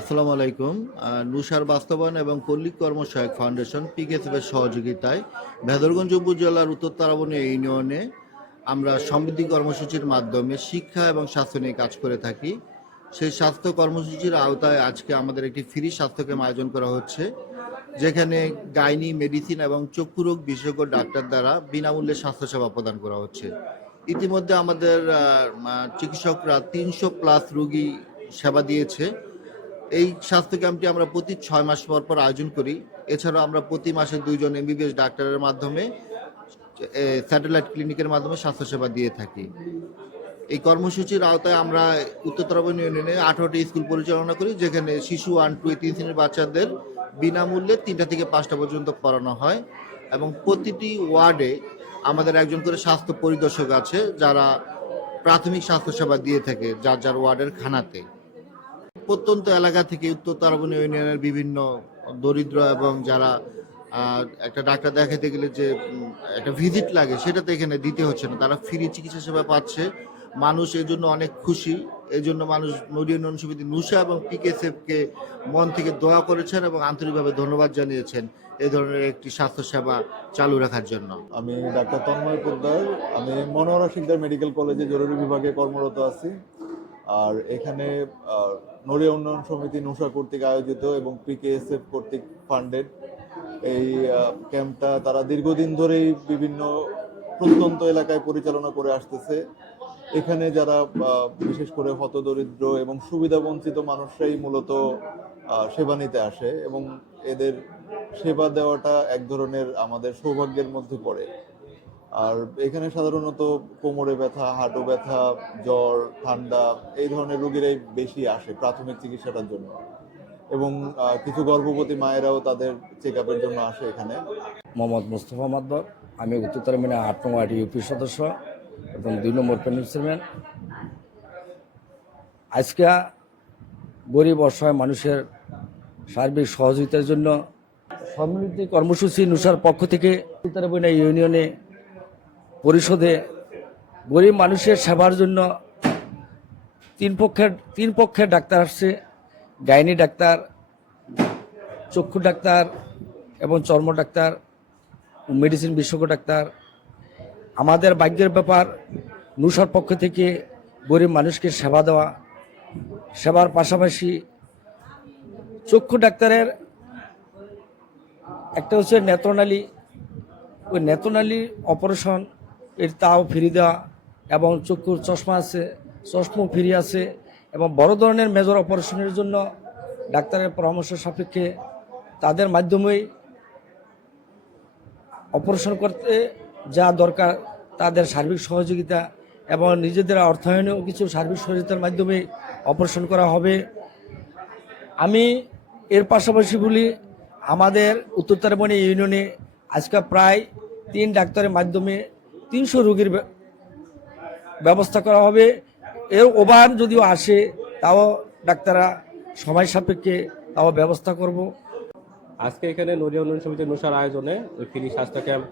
আসসালামু আলাইকুম। নুসার বাস্তবায়ন এবং পল্লী কর্মসহায়ক ফাউন্ডেশন পিকেএসএফ এর সহযোগিতায় ভেদরগঞ্জ উপজেলার উত্তর তারাবনী ইউনিয়নে আমরা সমৃদ্ধি কর্মসূচির মাধ্যমে শিক্ষা এবং স্বাস্থ্য নিয়ে কাজ করে থাকি। সেই স্বাস্থ্য কর্মসূচির আওতায় আজকে আমাদের একটি ফ্রি স্বাস্থ্য আয়োজন করা হচ্ছে, যেখানে গাইনি, মেডিসিন এবং চক্ষু রোগ বিশেষজ্ঞ ডাক্তার দ্বারা বিনামূল্যে স্বাস্থ্যসেবা প্রদান করা হচ্ছে। ইতিমধ্যে আমাদের চিকিৎসকরা তিনশো প্লাস রুগী সেবা দিয়েছে। এই স্বাস্থ্য ক্যাম্পটি আমরা প্রতি ছয় মাস পর পর আয়োজন করি। এছাড়াও আমরা প্রতি মাসে দুইজন এমবিবিএস ডাক্তারের মাধ্যমে স্যাটেলাইট ক্লিনিকের মাধ্যমে স্বাস্থ্যসেবা দিয়ে থাকি। এই কর্মসূচির আওতায় আমরা উত্তর ত্রাবণ ইউনিয়নে আঠারোটি স্কুল পরিচালনা করি, যেখানে শিশু ওয়ান, টু তিন শ্রেণির বাচ্চাদের বিনামূল্যে তিনটা থেকে পাঁচটা পর্যন্ত পড়ানো হয় এবং প্রতিটি ওয়ার্ডে আমাদের একজন করে স্বাস্থ্য পরিদর্শক আছে, যারা প্রাথমিক স্বাস্থ্যসেবা দিয়ে থাকে, যার যার ওয়ার্ডের খানাতে। প্রত্যন্ত এলাকা থেকে উত্তর তারাবনী ইউনিয়নের বিভিন্ন দরিদ্র এবং যারা একটা ডাক্তার দেখাতে গেলে যে একটা ভিজিট লাগে, সেটা তো এখানে দিতে হচ্ছে না। তারা ফ্রি চিকিৎসা সেবা পাচ্ছে। মানুষ এই জন্য অনেক খুশি। এই জন্য মানুষ নদী উন্নয়ন সমিতি নুসা এবং পিকেএসএফ কে মন থেকে দোয়া করেছেন এবং আন্তরিকভাবে ধন্যবাদ জানিয়েছেন এই ধরনের একটি স্বাস্থ্য সেবা চালু রাখার জন্য। আমি ডাক্তার তন্ময় পোদ্দার। আমি মনোহরা শিকদার মেডিকেল কলেজে জরুরি বিভাগে কর্মরত আছি। আর এখানে নড়িয়া উন্নয়ন সমিতি নুসা কর্তৃক আয়োজিত এবং পিকেএসএফ কর্তৃক ফান্ডেড এই ক্যাম্পটা তারা দীর্ঘদিন ধরেই বিভিন্ন প্রত্যন্ত এলাকায় পরিচালনা করে আসতেছে। এখানে যারা বিশেষ করে হতদরিদ্র এবং সুবিধাবঞ্চিত মানুষরাই মূলত সেবা নিতে আসে এবং এদের সেবা দেওয়াটা এক ধরনের আমাদের সৌভাগ্যের মধ্যে পড়ে। আর এখানে সাধারণত কোমরে ব্যথা, হাঁটু ব্যথা, জ্বর, ঠান্ডা এই ধরনের রোগীরাই বেশি আসে প্রাথমিক চিকিৎসাটার জন্য। এবং কিছু গর্ভবতী মায়েরাও তাদের চেক আপের জন্য আসে এখানে। মোহাম্মদ মুস্তফা মাদ্দর, আমি উত্তর মিনা আট নম্বর আটি ইউপি সদস্য এবং দুই নম্বর প্যানেল চেয়ারম্যান। আজকে গরিব অসহায় মানুষের সার্বিক সহযোগিতার জন্য সমৃদ্ধি কর্মসূচি নুসার পক্ষ থেকে উত্তরবইনা ইউনিয়নে পরিষদে গরিব মানুষের সেবার জন্য তিন পক্ষের তিন পক্ষের ডাক্তার আসছে, গাইনি ডাক্তার, চক্ষু ডাক্তার এবং চর্ম ডাক্তার, মেডিসিন বিশেষজ্ঞ ডাক্তার। আমাদের ভাগ্যের ব্যাপার, নুসার পক্ষ থেকে গরিব মানুষকে সেবা দেওয়া। সেবার পাশাপাশি চক্ষু ডাক্তারের একটা হচ্ছে নেত্রনালী। ওই নেত্রনালী অপারেশন এর তাও ফিরে দেওয়া এবং চক্ষুর চশমা আছে চশমাও ফিরে আছে এবং বড় ধরনের মেজর অপারেশনের জন্য ডাক্তারের পরামর্শ সাপেক্ষে তাদের মাধ্যমেই অপারেশন করতে যা দরকার তাদের সার্বিক সহযোগিতা এবং নিজেদের অর্থায়নেও কিছু সার্বিক সহযোগিতার মাধ্যমে অপারেশন করা হবে। আমি এর পাশাপাশি বলি, আমাদের উত্তর তারাবণী ইউনিয়নে আজকে প্রায় তিন ডাক্তারের মাধ্যমে তিনশো রোগীর ব্য- ব্যবস্থা করা হবে। এর ওভার যদিও আসে, তাও ডাক্তাররা সময় সাপেক্ষে তাও ব্যবস্থা করব। আজকে এখানে নদী উন্নয়ন সমিতির নুসার আয়োজনে ফ্রি স্বাস্থ্য ক্যাম্প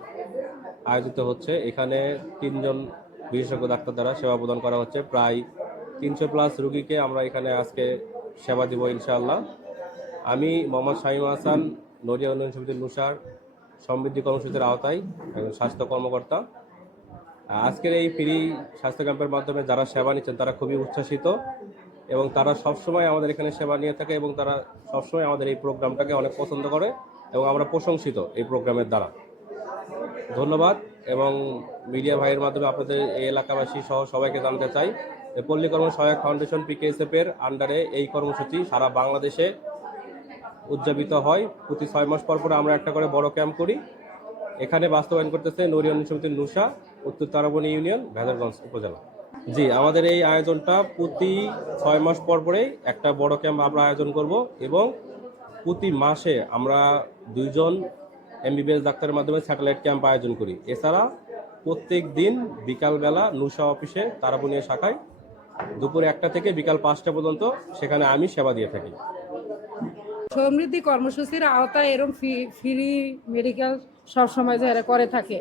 আয়োজিত হচ্ছে। এখানে তিনজন বিশেষজ্ঞ ডাক্তার দ্বারা সেবা প্রদান করা হচ্ছে। প্রায় তিনশো প্লাস রুগীকে আমরা এখানে আজকে সেবা দিব ইনশাআল্লাহ। আমি মোহাম্মদ শাহিম হাসান, নদিয়া উন্নয়ন সমিতির নুসার সমৃদ্ধি কর্মসূচির আওতায় একজন স্বাস্থ্য কর্মকর্তা। আজকের এই ফ্রি স্বাস্থ্য ক্যাম্পের মাধ্যমে যারা সেবা নিচ্ছেন, তারা খুবই উচ্ছ্বাসিত এবং তারা সবসময় আমাদের এখানে সেবা নিয়ে থাকে এবং তারা সবসময় আমাদের এই প্রোগ্রামটাকে অনেক পছন্দ করে এবং আমরা প্রশংসিত এই প্রোগ্রামের দ্বারা। ধন্যবাদ এবং মিডিয়া ভাইয়ের মাধ্যমে আপনাদের এই এলাকাবাসী সহ সবাইকে জানতে চাই পল্লীকর্ম সহায়ক ফাউন্ডেশন পিকেএসএফ এর আন্ডারে এই কর্মসূচি সারা বাংলাদেশে উদযাপিত হয়। প্রতি ছয় মাস পর পর আমরা একটা করে বড় ক্যাম্প করি। এখানে বাস্তবায়ন করতেছে নরিয়ন সমিতির নুসা। উত্তর তারাবণী ইউনিয়ন ভেদারগঞ্জ উপজেলা। জি, আমাদের এই আয়োজনটা প্রতি ছয় মাস পর পরেই একটা বড় ক্যাম্প আমরা আয়োজন করব এবং প্রতি মাসে আমরা দুইজন এমবিবিএস ডাক্তারের মাধ্যমে স্যাটেলাইট ক্যাম্প আয়োজন করি। এছাড়া প্রত্যেক দিন বিকালবেলা নুসা অফিসে তারাবণীয় শাখায় দুপুর একটা থেকে বিকাল পাঁচটা পর্যন্ত সেখানে আমি সেবা দিয়ে থাকি। সমৃদ্ধি কর্মসূচির আওতায় এরকম ফ্রি মেডিকেল সবসময় যারা করে থাকে।